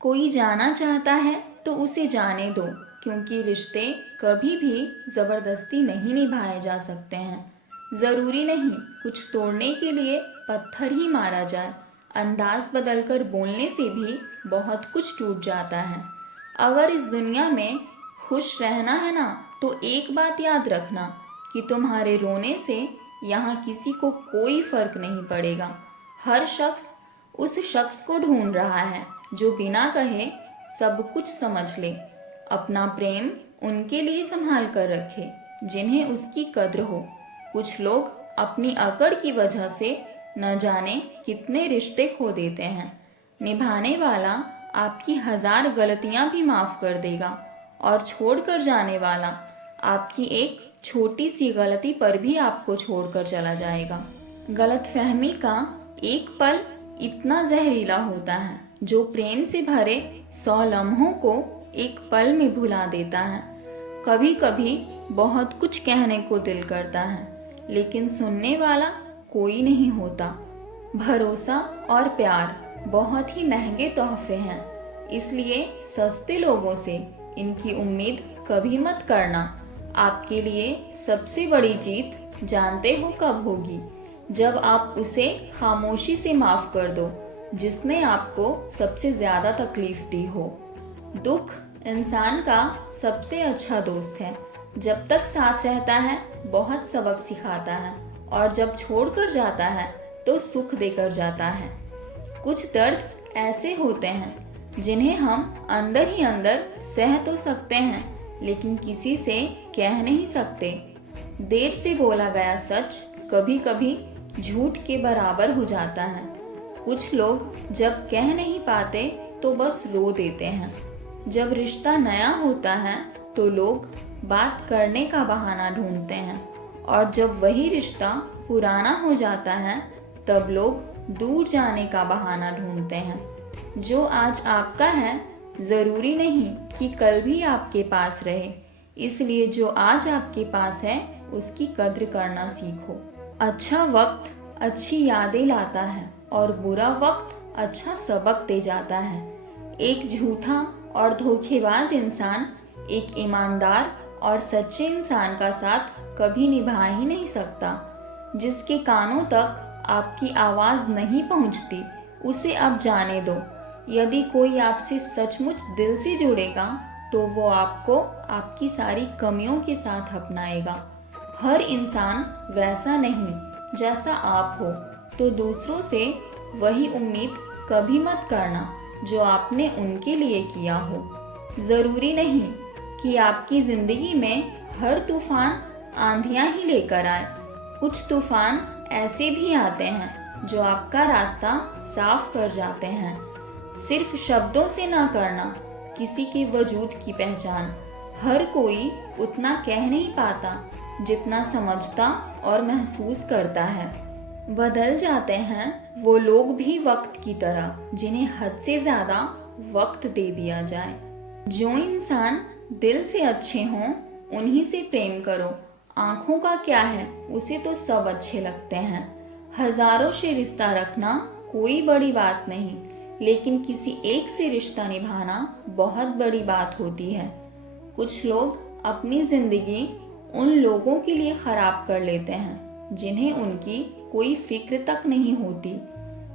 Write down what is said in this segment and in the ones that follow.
कोई जाना चाहता है तो उसे जाने दो, क्योंकि रिश्ते कभी भी ज़बरदस्ती नहीं निभाए जा सकते हैं। ज़रूरी नहीं कुछ तोड़ने के लिए पत्थर ही मारा जाए। अंदाज बदलकर बोलने से भी बहुत कुछ टूट जाता है। अगर इस दुनिया में खुश रहना है ना, तो एक बात याद रखना कि तुम्हारे रोने से यहाँ किसी को कोई फर्क नहीं पड़ेगा। हर शख्स उस शख्स को ढूंढ रहा है जो बिना कहे सब कुछ समझ ले। अपना प्रेम उनके लिए संभाल कर रखे जिन्हें उसकी कद्र हो। कुछ लोग अपनी अकड़ की वजह से न जाने कितने रिश्ते खो देते हैं। निभाने वाला आपकी 1000 गलतियां भी माफ कर देगा, और छोड़कर जाने वाला आपकी एक छोटी सी गलती पर भी आपको छोड़कर चला जाएगा। गलतफहमी का एक पल इतना जहरीला होता है जो प्रेम से भरे 100 लम्हों को एक पल में भुला देता है। कभी कभी बहुत कुछ कहने को दिल करता है, लेकिन सुनने वाला कोई नहीं होता। भरोसा और प्यार बहुत ही महंगे तोहफे हैं, इसलिए सस्ते लोगों से इनकी उम्मीद कभी मत करना। आपके लिए सबसे बड़ी जीत जानते हो कब होगी? जब आप उसे खामोशी से माफ कर दो जिसने आपको सबसे ज्यादा तकलीफ दी हो। दुख इंसान का सबसे अच्छा दोस्त है। जब तक साथ रहता है बहुत सबक सिखाता है, और जब छोड़कर जाता है तो सुख देकर जाता है। कुछ दर्द ऐसे होते हैं जिन्हें हम अंदर ही अंदर सह तो सकते हैं, लेकिन किसी से कह नहीं सकते। देर से बोला गया सच कभी कभी झूठ के बराबर हो जाता है। कुछ लोग जब कह नहीं पाते तो बस रो देते हैं। जब रिश्ता नया होता है तो लोग बात करने का बहाना ढूंढते हैं, और जब वही रिश्ता पुराना हो जाता है तब लोग दूर जाने का बहाना ढूंढते हैं। जो आज आपका है ज़रूरी नहीं कि कल भी आपके पास रहे, इसलिए जो आज आपके पास है उसकी कद्र करना सीखो। अच्छा वक्त अच्छी यादें लाता है, और बुरा वक्त अच्छा सबक दे जाता है। एक झूठा और धोखेबाज इंसान एक ईमानदार और सच्चे इंसान का साथ कभी निभा ही नहीं सकता। जिसके कानों तक आपकी आवाज़ नहीं पहुंचती उसे अब जाने दो। यदि कोई आपसे सचमुच दिल से जुड़ेगा तो वो आपको आपकी सारी कमियों के साथ अपनाएगा। हर इंसान वैसा नहीं जैसा आप हो, तो दूसरों से वही उम्मीद कभी मत करना जो आपने उनके लिए किया हो। ज़रूरी नहीं कि आपकी ज़िंदगी में हर तूफान आंधियाँ ही लेकर आए। कुछ तूफान ऐसे भी आते हैं जो आपका रास्ता साफ कर जाते हैं। सिर्फ शब्दों से ना करना किसी के वजूद की पहचान। हर कोई उतना कह नहीं पाता जितना समझता और महसूस करता है। बदल जाते हैं वो लोग भी वक्त की तरह जिन्हें हद से ज़्यादा वक्त दे दिया जाए। जो इंसान दिल से अच्छे हों उन्हीं से प्रेम करो। आँखों का क्या है, उसे तो सब अच्छे लगते हैं। हजारों से रिश्ता रखना कोई बड़ी बात नहीं, लेकिन किसी एक से रिश्ता निभाना बहुत बड़ी बात होती है। कुछ लोग अपनी ज़िंदगी उन लोगों के लिए ख़राब कर लेते हैं जिन्हें उनकी कोई फिक्र तक नहीं होती।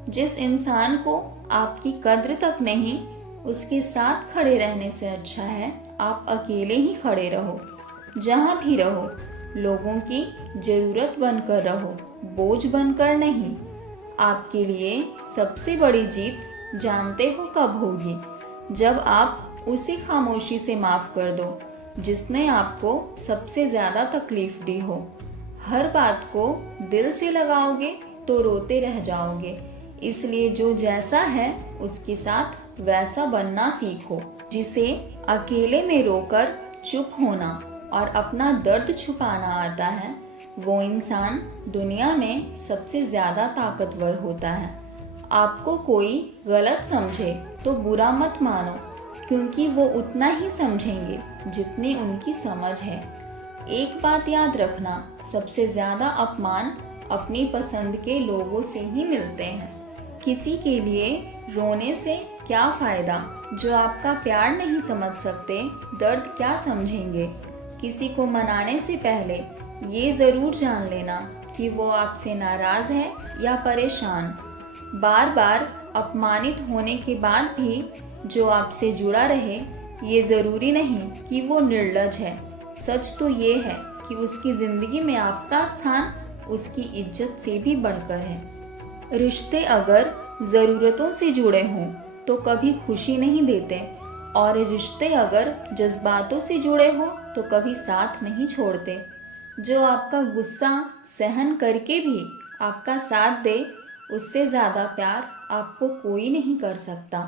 जिस इंसान को आपकी कद्र तक नहीं, उसके साथ खड़े रहने से अच्छा है आप अकेले ही खड़े रहो। जहाँ भी रहो लोगों की ज़रूरत बनकर रहो, बोझ बनकर नहीं। आपके लिए सबसे बड़ी जीत जानते हो कब होगी? जब आप उसे खामोशी से माफ़ कर दो जिसने आपको सबसे ज़्यादा तकलीफ दी हो। हर बात को दिल से लगाओगे तो रोते रह जाओगे, इसलिए जो जैसा है उसके साथ वैसा बनना सीखो। जिसे अकेले में रोकर चुप होना और अपना दर्द छुपाना आता है, वो इंसान दुनिया में सबसे ज़्यादा ताकतवर होता है। आपको कोई गलत समझे तो बुरा मत मानो, क्योंकि वो उतना ही समझेंगे जितनी उनकी समझ है। एक बात याद रखना, सबसे ज़्यादा अपमान अपनी पसंद के लोगों से ही मिलते हैं। किसी के लिए रोने से क्या फ़ायदा? जो आपका प्यार नहीं समझ सकते, दर्द क्या समझेंगे? किसी को मनाने से पहले ये ज़रूर जान लेना कि वो आपसे नाराज़ है या परेशान। बार बार अपमानित होने के बाद भी जो आपसे जुड़ा रहे, ये ज़रूरी नहीं कि वो निर्लज है। सच तो ये है कि उसकी ज़िंदगी में आपका स्थान उसकी इज्जत से भी बढ़कर है। रिश्ते अगर ज़रूरतों से जुड़े हों तो कभी खुशी नहीं देते, और रिश्ते अगर जज्बातों से जुड़े हों तो कभी साथ नहीं छोड़ते। जो आपका गुस्सा सहन करके भी आपका साथ दे, उससे ज़्यादा प्यार आपको कोई नहीं कर सकता।